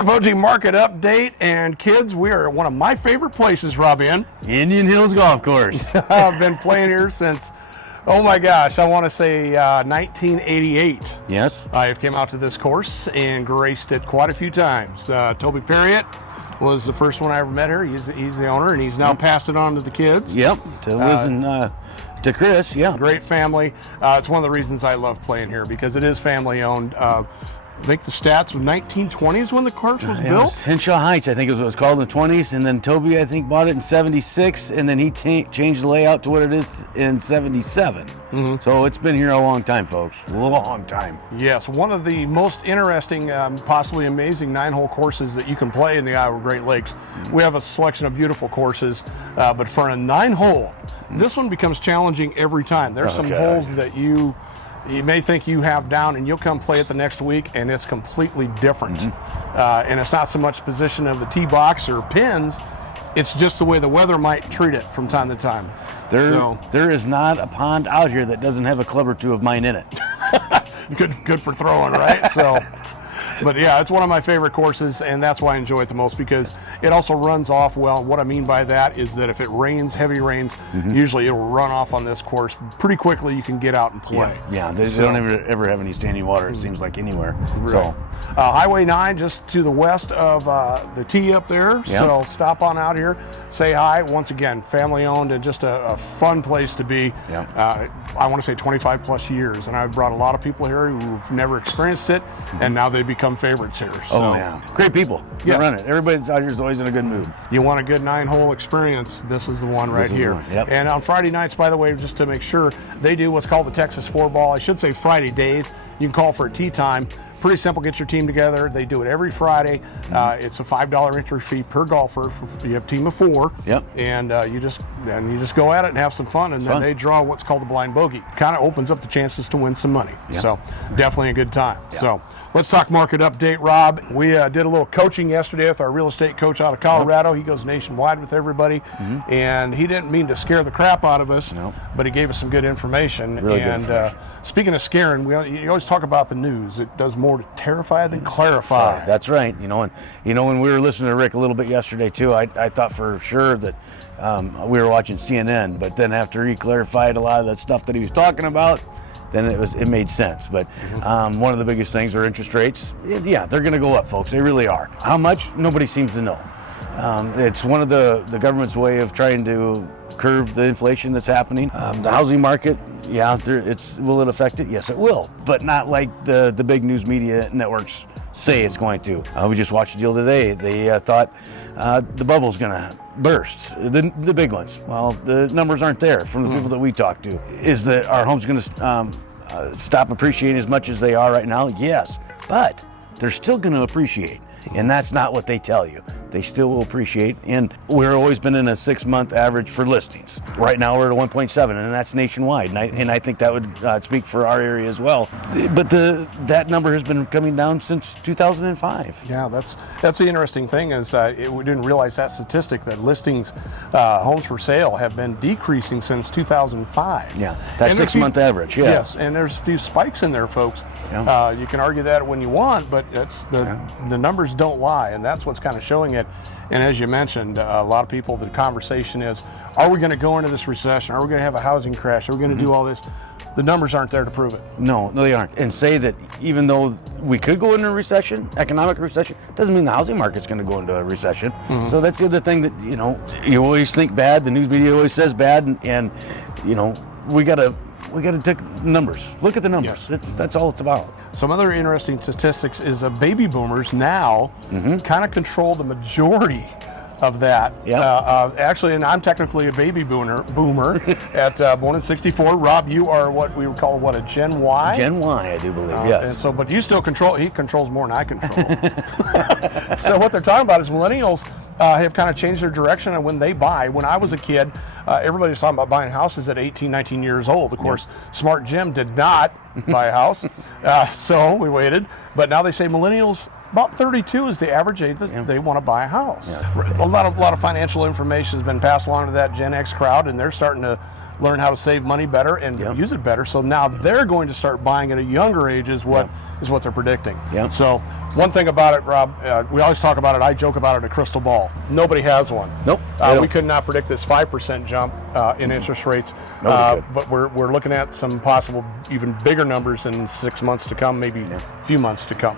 Okoboji Market Update, and kids, we are at one of my favorite places, Robbie. Indian Hills Golf Course. I've been playing here since, oh my gosh, I want to say 1988. Yes. I have came out to this course and graced it quite a few times. Toby Perriott was the first one I ever met here. He's the owner, and he's now passed it on to the kids. Yep, to Liz and to Chris, yeah. Great family. It's one of the reasons I love playing here, because it is family owned. I think the stats were 1920s when the course was built. Henshaw Heights, I think it was called in the 20s, and then Toby, I think, bought it in 76, and then he changed the layout to what it is in 77. Mm-hmm. So it's been here a long time, folks. Long time. Yes, one of the most interesting, possibly amazing 9-hole courses that you can play in the Iowa Great Lakes. We have a selection of beautiful courses, but for a 9-hole, this one becomes challenging every time. There's some holes that you may think you have down, and you'll come play it the next week, and it's completely different. Mm-hmm. And it's not so much position of the tee box or pins, it's just the way the weather might treat it from time to time. There is not a pond out here that doesn't have a club or two of mine in it. good for throwing, right? So, but yeah, it's one of my favorite courses, and that's why I enjoy it the most, because it also runs off well. What I mean by that is that if it rains, heavy rains, usually it will run off on this course pretty quickly. You can get out and play. Yeah, they don't ever have any standing water, it seems like, anywhere. Right. So, Highway 9 just to the west of the tee up there. Yep. So stop on out here, say hi. Once again, family owned and just a fun place to be. Yep. I want to say 25 plus years, and I've brought a lot of people here who've never experienced it, and now they become favorites here. So. Oh yeah, great people. Yeah, run it. Everybody out here is always in a good mood. You want a good 9-hole experience, this is the one right here. Yep. And on Friday nights, by the way, just to make sure, they do what's called the Texas 4-ball. I should say Friday days. You can call for a tee time. Pretty simple, get your team together. They do it every Friday. It's a $5 entry fee per golfer. You have a team of 4. Yep. And you just go at it and have some fun, and then they draw what's called the blind bogey. Kind of opens up the chances to win some money. Yep. So definitely a good time. Yep. So let's talk market update, Rob. We did a little coaching yesterday with our real estate coach out of Colorado. He goes nationwide with everybody, and he didn't mean to scare the crap out of us, but he gave us some good information. Really good information. Speaking of scaring, you always talk about the news. It does more to terrify than clarify. That's right. When we were listening to Rick a little bit yesterday too, I thought for sure that we were watching CNN, but then after he clarified a lot of the stuff that he was talking about, then it made sense. But one of the biggest things are interest rates. Yeah, they're going to go up, folks. They really are. How much? Nobody seems to know. It's one of the government's way of trying to curb the inflation that's happening. The housing market, will it affect it? Yes, it will, but not like the big news media networks say it's going to. We just watched the deal today. They thought the bubble's going to burst, the big ones. Well, the numbers aren't there from the people that we talk to. Is that our homes going to stop appreciating as much as they are right now? Yes, but they're still going to appreciate. And that's not what they tell you. They still will appreciate, and we've always been in a 6-month average for listings. Right now we're at 1.7, and that's nationwide, and I think that would speak for our area as well. But that number has been coming down since 2005. Yeah, that's the interesting thing is we didn't realize that statistic, that listings, homes for sale, have been decreasing since 2005. Yeah, that 6-month average. Yeah. Yes, and there's a few spikes in there, folks. Yeah. You can argue that when you want, but it's the numbers don't lie, and that's what's kind of showing it. And as you mentioned, a lot of people, the conversation is, are we going to go into this recession? Are we going to have a housing crash? Are we going to do all this? The numbers aren't there to prove it. No, they aren't. And say that even though we could go into a recession, economic recession, doesn't mean the housing market's going to go into a recession. So that's the other thing that, you always think bad. The news media always says bad, and we got to take numbers. Look at the numbers. That's all it's about. Some other interesting statistics is baby boomers now kind of control the majority of that. Actually, and I'm technically a baby boomer born in 64. Rob, you are what we would call a Gen Y? Gen Y, I do believe, yes. And so, but you still he controls more than I control. So what they're talking about is millennials have kind of changed their direction on when they buy. When I was a kid, everybody was talking about buying houses at 18, 19 years old. Of course, Smart Jim did not buy a house, so we waited. But now they say millennials, about 32 is the average age that they want to buy a house. A lot of financial information has been passed along to that Gen X crowd, and they're starting to learn how to save money better and use it better. So now they're going to start buying at a younger age is what they're predicting. So one thing about it, Rob, we always talk about it. I joke about it, a crystal ball. Nobody has one. Nope. We could not predict this 5% jump in interest rates, but we're looking at some possible even bigger numbers in 6 months to come, maybe a few months to come.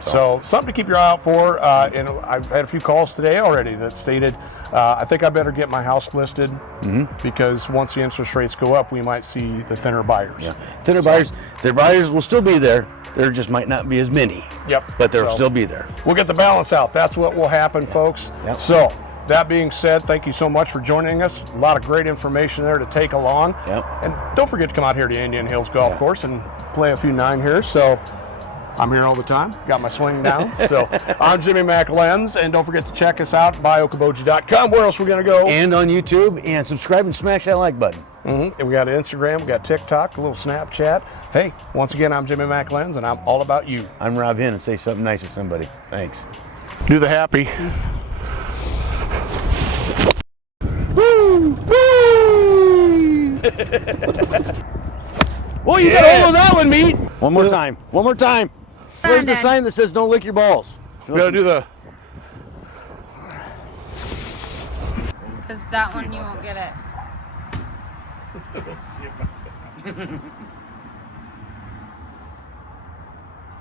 So something to keep your eye out for. And I've had a few calls today already that stated, I think I better get my house listed because once the interest rates go up, we might see the thinner buyers. Thinner buyers, their buyers will still be there. There just might not be as many. But they'll still be there. We'll get the balance out. That's what will happen, folks. So that being said, thank you so much for joining us. A lot of great information there to take along. And don't forget to come out here to Indian Hills Golf Course and play a few 9 here. So I'm here all the time. Got my swing down. So I'm Jimmy McLenz, and don't forget to check us out, biokaboji.com. Where else are we going to go? And on YouTube, and subscribe and smash that like button. And we got Instagram, we got TikTok, a little Snapchat. Hey, once again, I'm Jimmy McLenz, and I'm all about you. I'm Rob Hinn, and say something nice to somebody. Thanks. Do the happy. Woo! Woo! Well, you got hold of that one, meat. One more time. One more time. Where's the sign that says don't lick your balls? We gotta do the... Because that one you won't get it. Let's see about that.